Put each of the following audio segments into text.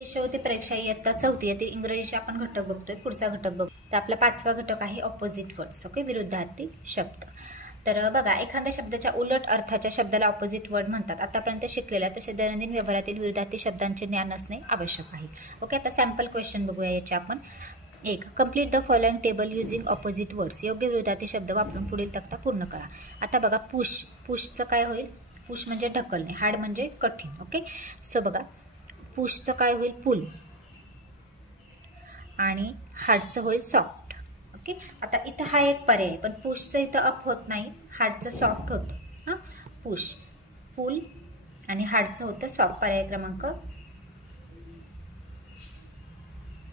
शिष्यवृत्ती परीक्षा इयत्ता 4 यातील इंग्रजीचे आपण घटक बघतोय. पुढचा घटक बघतो तर आपला 5वा घटक आहे ऑपोजिट वर्ड्स. ओके, विरुद्धार्थी शब्द. तर बघा, एखाद्या शब्दाच्या उलट अर्थाच्या शब्दाला ऑपोजिट वर्ड म्हणतात. आतापर्यंत शिकलेल्या तसे दैनंदिन व्यवहारातील विरुद्धार्थी शब्दांचे ज्ञान असणे आवश्यक आहे. ओके, आता सॅम्पल क्वेश्चन बघूया याचे आपण. 1. Complete the following table using opposite words. योग्य विरुद्धार्थी शब्द वापरून पुढील तक्ता पूर्ण करा. आता बघा, पुशचं काय होईल? पुश म्हणजे ढकलणे, हार्ड म्हणजे कठीण. ओके, सो बघा, पुशचं काय होईल? पुल. आणि हार्डचं होईल सॉफ्ट. ओके, आता इथं हा एक पर्याय, पण पुशचं इथं अप होत नाही, हार्डचं सॉफ्ट होतं. हां, पुश, पुल आणि हार्डचं होतं सॉफ्ट. पर्याय क्रमांक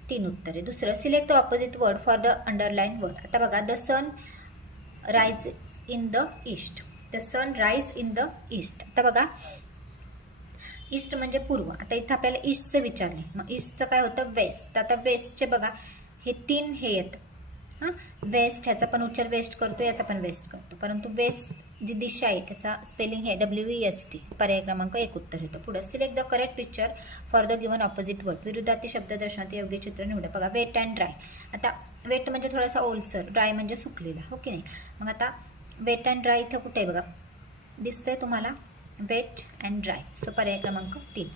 3 उत्तरे. दुसरं, select the opposite word for the underline word. आता बघा, the sun rise in the east. The sun rise in the east. आता बघा, ईस्ट म्हणजे पूर्व. आता इथं आपल्याला ईस्टचं विचारले, मग ईस्टचं काय होतं? वेस्ट. तर आता वेस्टचे बघा, हे 3 हे येतं. हां, वेस्ट, ह्याचा पण उच्चार वेस्ट करतो, याचा पण वेस्ट करतो, परंतु वेस्ट जी दिशा आहे त्याचा स्पेलिंग हे WEST. पर्याय क्रमांक 1 उत्तर येतं. पुढे, select the correct picture for the given opposite word. विरुद्धार्थी शब्द दर्शवण्याचे योग्य चित्र निवडा. बघा, वेट अँड ड्राय. आता वेट म्हणजे थोडासा ओलसर, ड्राय म्हणजे सुकलेला. हो की नाही? मग आता वेट अँड ड्राय इथं कुठे आहे बघा, दिसतंय तुम्हाला? Weight and dry. सो पर्याय क्रमांक 3.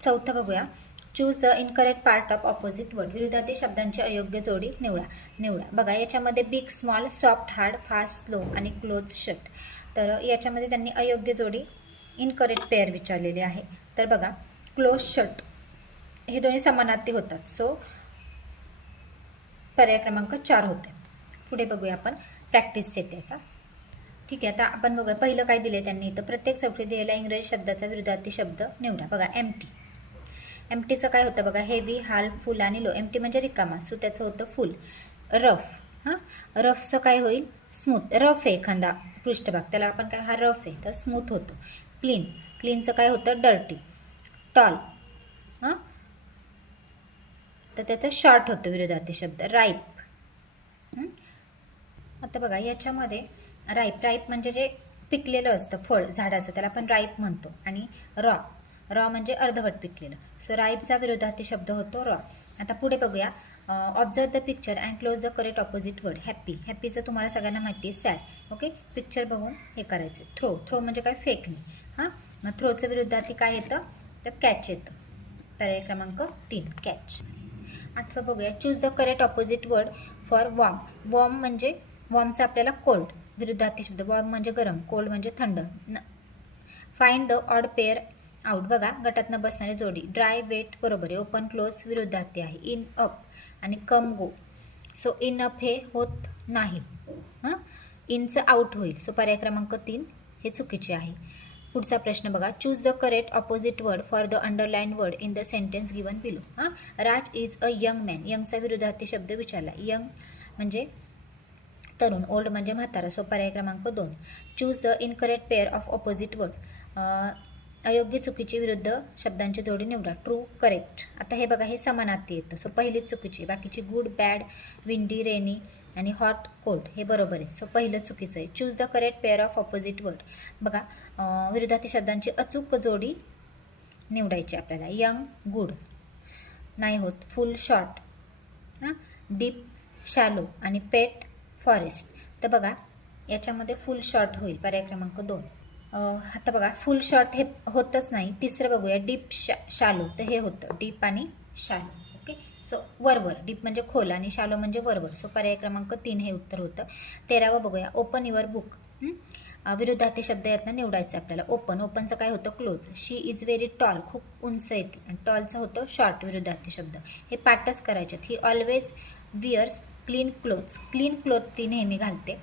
चौथं बघूया, choose the incorrect part of opposite word. विरुद्धार्थी शब्दांची अयोग्य जोडी निवडा. बघा, याच्यामध्ये big, small, soft, hard, fast, slow आणि क्लोज, शट. तर याच्यामध्ये त्यांनी अयोग्य जोडी, इनकरेक्ट पेअर विचारलेली आहे. तर बघा, क्लोज, शट हे दोन्ही समानार्थी होतात. सो पर्याय क्रमांक 4 होते. पुढे बघूया आपण प्रॅक्टिस सेट याचा. ठीक आहे, आता आपण बघूया पहिलं काय दिले त्यांनी इथं. प्रत्येक चौकटीत दिलेला इंग्रजी शब्दाचा विरुद्धार्थी शब्द निवडा. बघा, एम्प्टी. एम्प्टीचं काय होतं बघा, हेवी, हाल्फ, फुल आणि लो. एम्प्टी म्हणजे रिकामा, सो त्याचं होतं फुल. रफ. हां, रफचं काय होईल? स्मूथ. रफ आहे एखादा पृष्ठभाग, त्याला आपण काय, हा रफ आहे तर स्मूथ होतं. क्लीन. क्लीनचं काय होतं? डर्टी. टॉल. हां, तर त्याचं शॉर्ट होतं विरुद्धार्थी शब्द. राईप. आता बघा, याच्यामध्ये राईप म्हणजे जे पिकलेलं असतं फळ झाडाचं, त्याला आपण राईप म्हणतो. आणि रॉ म्हणजे अर्धवट पिकलेलं. सो राईपचा विरोधार्थी शब्द होतो रॉ. आता पुढे बघूया, observe the picture and close the correct opposite word. हॅपीचं तुम्हाला सगळ्यांना माहिती आहे, सॅड. ओके, पिक्चर बघून हे करायचं. थ्रो म्हणजे काय? फेकणे. हां, मग थ्रोचं विरुद्धार्थी काय येतं? तर कॅच येतं. पर्याय क्रमांक 3, कॅच. 8वं बघूया, choose the correct opposite word for warm. वॉर्मचं आपल्याला कोल्ड विरुद्धार्थी शब्द. वॉर्म म्हणजे गरम, कोल्ड म्हणजे थंड. Find the odd pair out. बघा, गटातनं बसणारी जोडी. ड्राय, वेट बरोबर आहे. ओपन, क्लोज विरुद्धार्थी आहे. इन, अप आणि कम, गो. सो इन, अप हे होत नाही. हां, इनचं आउट होईल. सो पर्याय क्रमांक 3 हे चुकीचे आहे. पुढचा प्रश्न बघा, choose the correct opposite word for the underline word in the sentence given below. हां, राज इज अ यंग मॅन. यंगचा विरुद्धार्थी शब्द विचारला. यंग म्हणजे तरुण, ओल्ड म्हणजे म्हातारा. सो पर्याय क्रमांक 2. Choose the incorrect pair of opposite word. अयोग्य, चुकीची विरुद्ध शब्दांची जोडी निवडा. True, correct. आता हे बघा, हे समानार्थी येतं. सो पहिलीच चुकीची. बाकीची गुड, बॅड, विंडी, रेनी आणि हॉट, कोल्ड हे बरोबर आहे. सो पहिलं चुकीचं आहे. Choose the correct pair of opposite word. बघा, विरुद्धार्थी शब्दांची अचूक जोडी निवडायची आपल्याला. यंग, गुड नाही होत. फुल, शॉर्ट. हां, डीप, शॅलो आणि पेट, फॉरेस्ट. तर बघा, याच्यामध्ये फुल शॉर्ट होईल. पर्याय क्रमांक 2. आता बघा, फुल शॉर्ट हे होतच नाही. तिसरं बघूया, डीप, शालो. तर हे होतं डीप आणि शालो. ओके, सो वरवर. डीप म्हणजे खोल आणि शालो म्हणजे वरवर. सो पर्याय क्रमांक 3 हे उत्तर होतं. 13वं बघूया, ओपन युअर बुक. विरुद्धार्थी शब्द यातनं निवडायचं आपल्याला. ओपनचं काय होतं? Close. She is very tall. खूप उंच येते. आणि टॉलचं होतं शॉर्ट विरुद्धार्थी शब्द. हे पाठच करायचे. He always wears clean clothes. Clean cloth ती नेहमी घालते.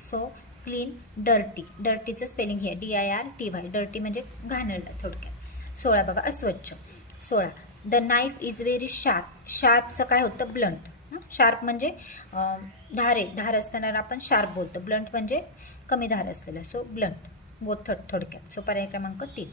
So clean, dirty. डर्टीचं स्पेलिंग हे DIRTY. डर्टी म्हणजे घाणेरडं थोडक्यात. 16 बघा, अस्वच्छ. 16, the knife is very sharp. शार्पचं काय होतं? ब्लंट. शार्प म्हणजे धार असताना आपण शार्प बोलतो. ब्लंट म्हणजे कमी धार असलेलं. सो ब्लंट, बोथ थोडक्यात. सो पर्याय क्रमांक 3.